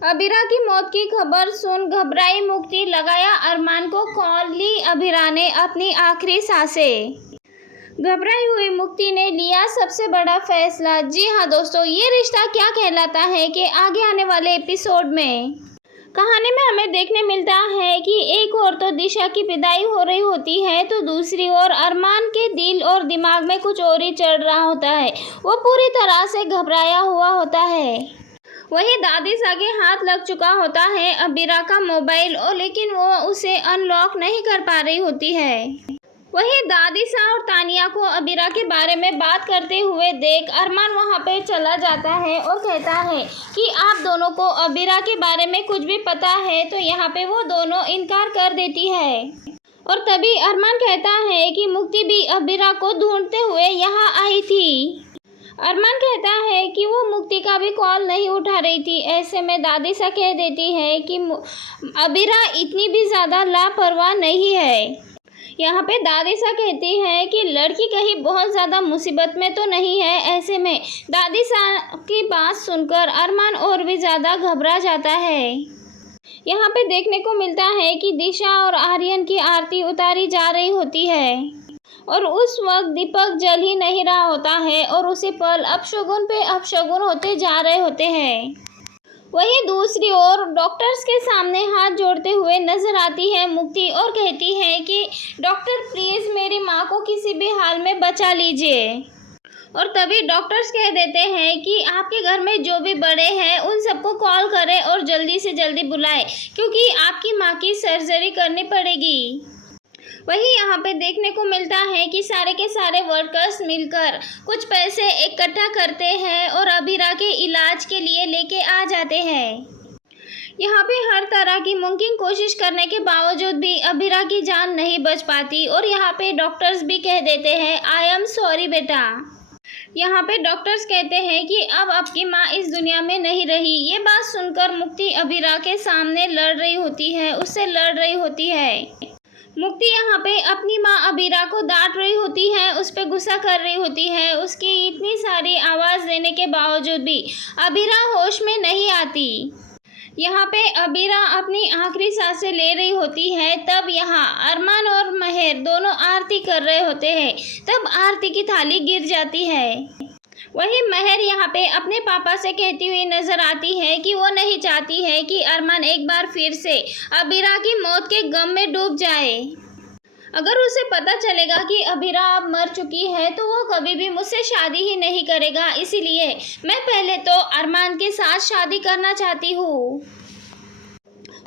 अबीरा की मौत की खबर सुन घबराई मुक्ति, लगाया अरमान को कॉल, ली अबीरा ने अपनी आखिरी सांसें। घबराई हुई मुक्ति ने लिया सबसे बड़ा फैसला। जी हाँ दोस्तों, ये रिश्ता क्या कहलाता है कि आगे आने वाले एपिसोड में कहानी में हमें देखने मिलता है कि एक ओर तो दिशा की विदाई हो रही होती है, तो दूसरी ओर अरमान के दिल और दिमाग में कुछ और ही चल रहा होता है। वो पूरी तरह से घबराया हुआ होता है। वही दादिशा के हाथ लग चुका होता है अबीरा का मोबाइल, और लेकिन वो उसे अनलॉक नहीं कर पा रही होती है। वही दादिशा और तानिया को अबीरा के बारे में बात करते हुए देख अरमान वहां पे चला जाता है और कहता है कि आप दोनों को अबीरा के बारे में कुछ भी पता है, तो यहाँ पे वो दोनों इनकार कर देती है। और तभी अरमान कहता है कि मुक्ति भी अबीरा को ढूंढते हुए यहाँ आई थी। अरमान कहता है कि वो मुक्ति का भी कॉल नहीं उठा रही थी। ऐसे में दादिशा कह देती है कि अबीरा इतनी भी ज़्यादा लापरवाह नहीं है। यहाँ पे दादिशा कहती है कि लड़की कहीं बहुत ज़्यादा मुसीबत में तो नहीं है। ऐसे में दादिशा की बात सुनकर अरमान और भी ज़्यादा घबरा जाता है। यहाँ पे देखने को मिलता है कि दिशा और आर्यन की आरती उतारी जा रही होती है, और उस वक्त दीपक जल ही नहीं रहा होता है और उसी पल अपशगुन पे अपशगुन होते जा रहे होते हैं। वहीं दूसरी ओर डॉक्टर्स के सामने हाथ जोड़ते हुए नजर आती है मुक्ति और कहती है कि डॉक्टर प्लीज़ मेरी माँ को किसी भी हाल में बचा लीजिए। और तभी डॉक्टर्स कह देते हैं कि आपके घर में जो भी बड़े हैं उन सबको कॉल करें और जल्दी से जल्दी बुलाएं, क्योंकि आपकी माँ की सर्जरी करनी पड़ेगी। वहीं यहाँ पे देखने को मिलता है कि सारे के सारे वर्कर्स मिलकर कुछ पैसे इकट्ठा करते हैं और अबीरा के इलाज के लिए लेके आ जाते हैं। यहाँ पे हर तरह की मुमकिन कोशिश करने के बावजूद भी अबीरा की जान नहीं बच पाती, और यहाँ पे डॉक्टर्स भी कह देते हैं आई एम सॉरी बेटा। यहाँ पे डॉक्टर्स कहते हैं कि अब आपकी माँ इस दुनिया में नहीं रही। ये बात सुनकर मुक्ति अबीरा के सामने लड़ रही होती है, उससे लड़ रही होती है। मुक्ति यहाँ पे अपनी माँ अबीरा को डांट रही होती है, उस पर गुस्सा कर रही होती है। उसकी इतनी सारी आवाज़ देने के बावजूद भी अबीरा होश में नहीं आती। यहाँ पे अबीरा अपनी आखिरी सांसें ले रही होती है। तब यहाँ अरमान और महर दोनों आरती कर रहे होते हैं। तब आरती की थाली गिर जाती है। वही महर यहाँ पे अपने पापा से कहती हुई नजर आती है कि वो नहीं चाहती है कि अरमान एक बार फिर से अबीरा की मौत के गम में डूब जाए। अगर उसे पता चलेगा कि अबीरा अब मर चुकी है तो वो कभी भी मुझसे शादी ही नहीं करेगा। इसीलिए मैं पहले तो अरमान के साथ शादी करना चाहती हूँ।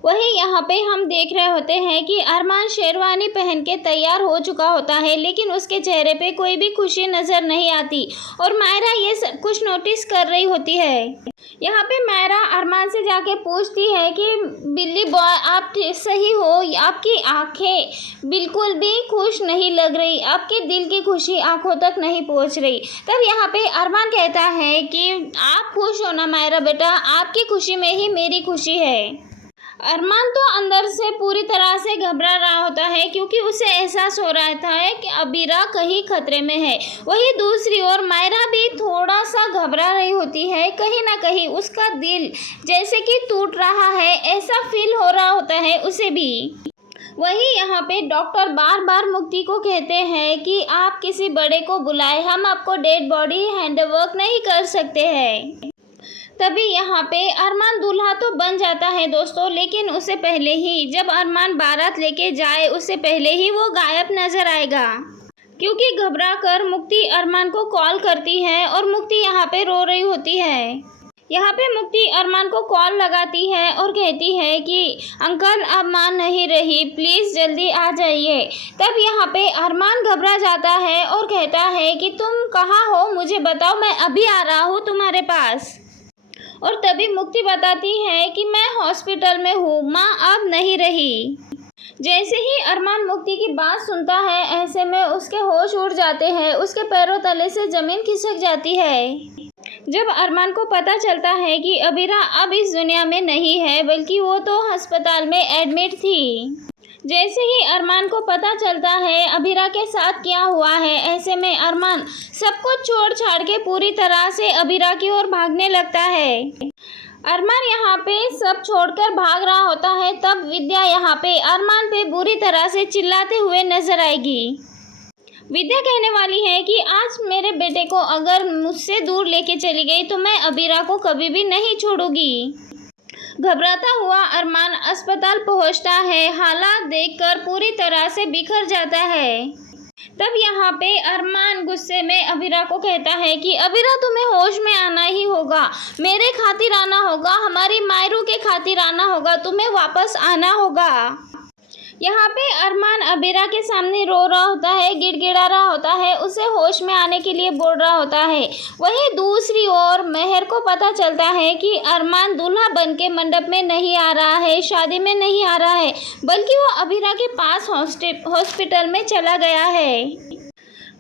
वहीं यहाँ पे हम देख रहे होते हैं कि अरमान शेरवानी पहन के तैयार हो चुका होता है, लेकिन उसके चेहरे पे कोई भी खुशी नज़र नहीं आती, और मायरा ये सब कुछ नोटिस कर रही होती है। यहाँ पे मायरा अरमान से जाके पूछती है कि बिल्ली बॉय आप सही हो, आपकी आंखें बिल्कुल भी खुश नहीं लग रही, आपके दिल की खुशी आंखों तक नहीं पहुँच रही। तब यहाँ पे अरमान कहता है कि आप खुश हो ना मायरा बेटा, आपकी खुशी में ही मेरी खुशी है। अरमान तो अंदर से पूरी तरह से घबरा रहा होता है, क्योंकि उसे एहसास हो रहा है कि अबीरा कहीं खतरे में है। वहीं दूसरी ओर मायरा भी थोड़ा सा घबरा रही होती है। कहीं ना कहीं उसका दिल जैसे कि टूट रहा है, ऐसा फील हो रहा होता है उसे भी। वहीं यहाँ पे डॉक्टर बार बार मुक्ति को कहते हैं कि आप किसी बड़े को बुलाए, हम आपको डेड बॉडी हैंडओवर नहीं कर सकते हैं। तभी यहाँ पे अरमान दूल्हा तो बन जाता है दोस्तों, लेकिन उससे पहले ही जब अरमान बारात लेके जाए उससे पहले ही वो गायब नजर आएगा, क्योंकि घबरा कर मुक्ति अरमान को कॉल करती है और मुक्ति यहाँ पे रो रही होती है। यहाँ पे मुक्ति अरमान को कॉल लगाती है और कहती है कि अंकल अब माँ नहीं रही, प्लीज़ जल्दी आ जाइए। तब यहाँ पे अरमान घबरा जाता है और कहता है कि तुम कहाँ हो, मुझे बताओ, मैं अभी आ रहा हूँ तुम्हारे पास। और तभी मुक्ति बताती है कि मैं हॉस्पिटल में हूँ, माँ अब नहीं रही। जैसे ही अरमान मुक्ति की बात सुनता है, ऐसे में उसके होश उड़ जाते हैं, उसके पैरों तले से ज़मीन खिसक जाती है। जब अरमान को पता चलता है कि अबीरा अब इस दुनिया में नहीं है, बल्कि वो तो अस्पताल में एडमिट थी। जैसे ही अरमान को पता चलता है अबीरा के साथ क्या हुआ है, ऐसे में अरमान सब कुछ छोड़ छाड़ के पूरी तरह से अबीरा की ओर भागने लगता है। अरमान यहाँ पे सब छोड़कर भाग रहा होता है, तब विद्या यहाँ पे अरमान पे बुरी तरह से चिल्लाते हुए नजर आएगी। विद्या कहने वाली है कि आज मेरे बेटे को अगर मुझसे दूर लेके चली गई तो मैं अबीरा को कभी भी नहीं छोड़ूंगी। घबराता हुआ अरमान अस्पताल पहुंचता है। हालात देखकर पूरी तरह से बिखर जाता है। तब यहाँ पे अरमान गुस्से में अबीरा को कहता है कि अबीरा तुम्हें होश में आना ही होगा, मेरे खातिर आना होगा, हमारी मायरू के खातिर आना होगा, तुम्हें वापस आना होगा। यहाँ पे अरमान अबीरा के सामने रो रहा होता है, गिड़गिड़ा रहा होता है, उसे होश में आने के लिए बोल रहा होता है। वहीं दूसरी ओर मेहर को पता चलता है कि अरमान दूल्हा बन के मंडप में नहीं आ रहा है, शादी में नहीं आ रहा है, बल्कि वो अबीरा के पास हॉस्पिटल में चला गया है।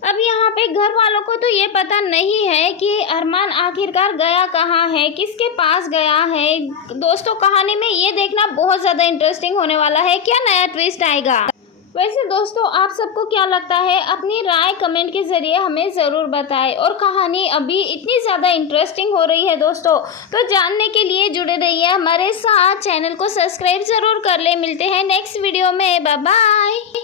अब यहाँ पे घर वालों को तो ये पता नहीं है कि अरमान आखिरकार गया कहाँ है, किसके पास गया है। दोस्तों, कहानी में ये देखना बहुत ज़्यादा इंटरेस्टिंग होने वाला है, क्या नया ट्विस्ट आएगा। वैसे दोस्तों, आप सबको क्या लगता है, अपनी राय कमेंट के ज़रिए हमें ज़रूर बताएं। और कहानी अभी इतनी ज़्यादा इंटरेस्टिंग हो रही है दोस्तों, तो जानने के लिए जुड़े रहिए हमारे साथ। चैनल को सब्सक्राइब ज़रूर कर ले। मिलते हैं नेक्स्ट वीडियो में। Bye bye.